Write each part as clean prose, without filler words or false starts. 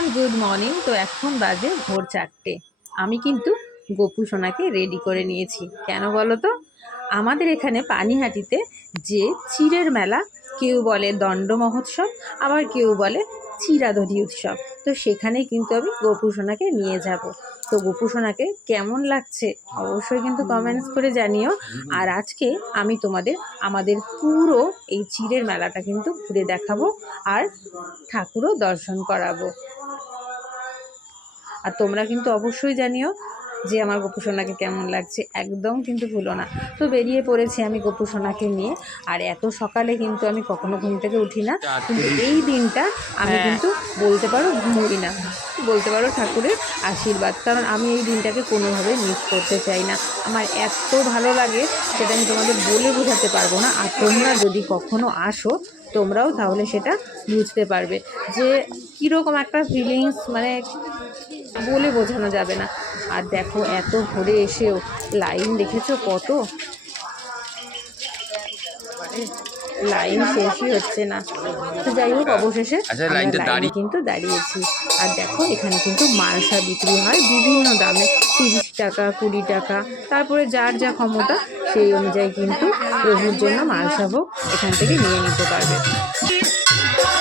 Everyone, good morning. তো এখন বাজে ভোর 4টে। আমি কিন্তু গোপু সোনাকে রেডি করে নিয়েছি। কেন বলো তো? আমাদের এখানে পানিহাটিতে যে চিড়ের মেলা, কেউ বলে দণ্ড মহোৎসব, আবার কেউ বলে চিরাধরি উৎসব, তো সেখানে কিন্তু আমি গোপু সোনাকে নিয়ে যাব। তো গোপু সোনাকে কেমন লাগছে অবশ্যই কিন্তু কমেন্টস করে জানিও। আর আজকে আমি তোমাদের আমাদের পুরো এই চিড়ের মেলাটা কিন্তু ঘুরে দেখাবো, আর ঠাকুরও দর্শন করাবো। আর তোমরা কিন্তু অবশ্যই জানিও যে আমার গোপু সোনাকে কেমন লাগছে, একদম কিন্তু ভুলো না। তো বেরিয়ে পড়েছি আমি গোপু সোনাকে নিয়ে। আর এত সকালে কিন্তু আমি কখনো ঘুম থেকে উঠি না, কিন্তু এই দিনটা আমি কিন্তু বলতে পারো ঘুমোই না, বলতে পারো ঠাকুরের আশীর্বাদ, কারণ আমি এই দিনটাকে কোনোভাবে মিস করতে চাই না। আমার এত ভালো লাগে, সেটা আমি তোমাদের বলে বোঝাতে পারবো না। আর তোমরা যদি কখনো আসো, তোমরাও তাহলে সেটা বুঝতে পারবে যে কীরকম একটা ফিলিংস, মানে বলে বোঝানো যাবে না। আর দেখো, এত ভোরে এসেও লাইন দেখেছো কত, লাইন শেষই হচ্ছে না। তো যাই হোক, অবশেষে লাইনে কিন্তু দাঁড়িয়েছি। আর দেখো, এখানে কিন্তু মালসা বিক্রি হয় বিভিন্ন দামে, 30 টাকা, 20 টাকা, তারপরে যার যা ক্ষমতা সেই অনুযায়ী কিন্তু প্রভুর জন্য মালসা ভোগ এখান থেকে নিয়ে নিতে পারবে।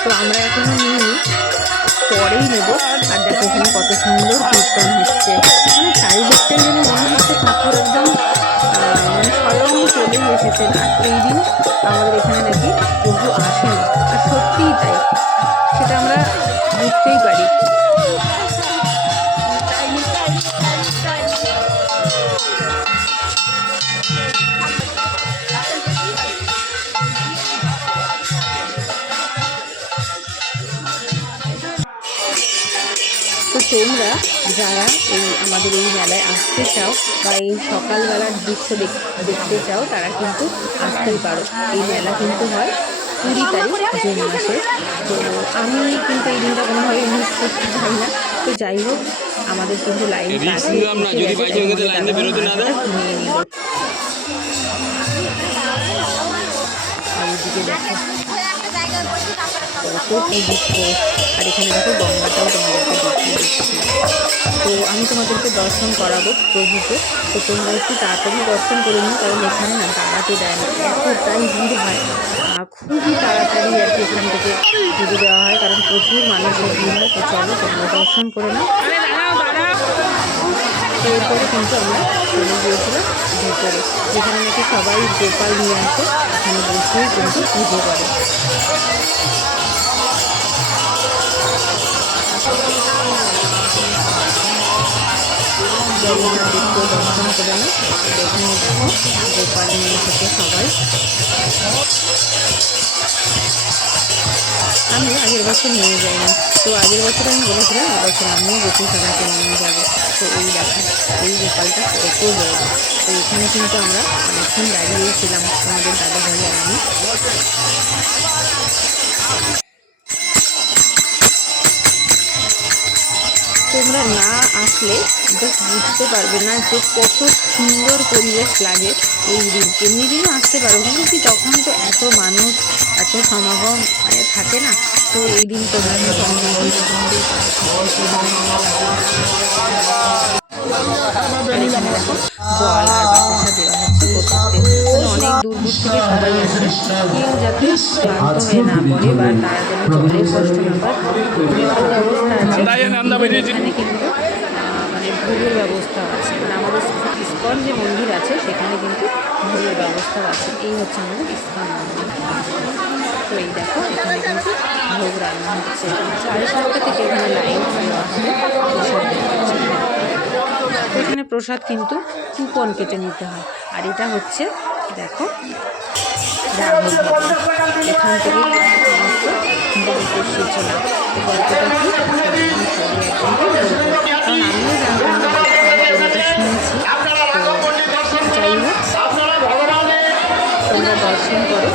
তো আমরা এখনো নিইনি, পরেই নেব। আর দেখো এখানে কত সুন্দর কীর্তন হচ্ছে, মানে চারিদিকটাই যেন মনে হচ্ছে ঠাকুর একদম মানে স্বয়ং চলেই এসেছেন। আর এই দিন আমাদের এখানে নাকি প্রভু আসেন, আর সত্যিই তাই, সেটা আমরা বুঝতেই পারি। তো তোমরা যারা আমাদের এই মেলায় আসতে চাও বা এই সকালবেলার দৃশ্য দেখতে চাও, তারা কিন্তু আসতেই পারো। এই মেলা কিন্তু হয় 20 তারিখ জুন মাসে। তো আমি কিন্তু এই দিনটা কোনোভাবে মিস করতে চাই না। তো যাই হোক, আমাদের কিন্তু লাইন নিয়ে নিল। আর এদিকে দেখো কত দৃশ্য, আর এখানে দেখো গঙ্গাটাও তোমাদেরকে দেখিয়ে দিচ্ছি। তো আমি তোমাদেরকে দর্শন করাবো প্রভুকে। তো তোমরা একটু তাড়াতাড়ি দর্শন করে নিও, কারণ এখানে না দাঁড়াতে দেয় না, এতটাই ভিড় হয়। খুবই তাড়াতাড়ি আর কি এখান থেকে পুজো দেওয়া হয়, কারণ প্রচুর মানুষের ভিড় হয়। তো চলো তোমরা দর্শন করে নাও। এরপরে কিন্তু আমরা চলে গিয়েছিলাম ভেতরে, যেখানে নাকি সবাই গোপাল নিয়ে আসে, এখানে বসেই কিন্তু পুজো করে। জগন্নাথদেবকেও দর্শন করে না, এখানে দেখো গোপাল নিয়ে এসেছে সবাই। আমি আগের বছর নিয়ে যাইনি, তো আগের বছর আমি বলেছিলাম এবছর আমিও গোপু সোনাকে নিয়ে যাবো। তো এই দেখো, এই গোপালটা কত বড়। তো এখানে কিন্তু আমরা অনেকক্ষণ দাঁড়িয়েছিলাম, আমাদের দাদা ভাই আর আমি। তোমরা না আসলে জাস্ট বুঝতে পারবে না যে কত সুন্দর পরিবেশ লাগে এই দিন। এমনি দিনও আসতে পারো, কিন্তু কি তখন তো এত মানুষ, এত সমাগম মানে থাকে না। তো এই দিন তোমরা কিন্তু এখানে দেখো জল আর বাতাসা দেওয়া হচ্ছে প্রত্যেককে, মানে অনেক দূর দূর থেকে সবাই আসে, কেউ যাতে ক্লান্ত হয়ে না পড়ে বা তারা যেন জলের কষ্ট না পায়, খুবই ভালো ব্যবস্থা আছে। এখানে কিন্তু মানে ভোগের ব্যবস্থাও আছে, মানে আমাদের ইস্কন যে মন্দির আছে সেখানে কিন্তু ভোগের ব্যবস্থাও আছে। এই হচ্ছে আমাদের ইস্কন মন্দির। তো এই দেখো, এখানে কিন্তু ভোগ রান্না হচ্ছে, 7:30 থেকে এখানে লাইন দেওয়া হবে প্রসাদ দেওয়ার জন্য। তো এখানে প্রসাদ কিন্তু কুপন কেটে নিতে হয়। আর এটা হচ্ছে দেখো রাঘব ভবন, এখান থেকে সমস্ত গল্প সূচনা। তো গল্পটা কি একদম বলবো, কারণ আমিও জানতাম না, গল্পটা শুনেছি। তো যাই হোক, তোমরা দর্শন করো।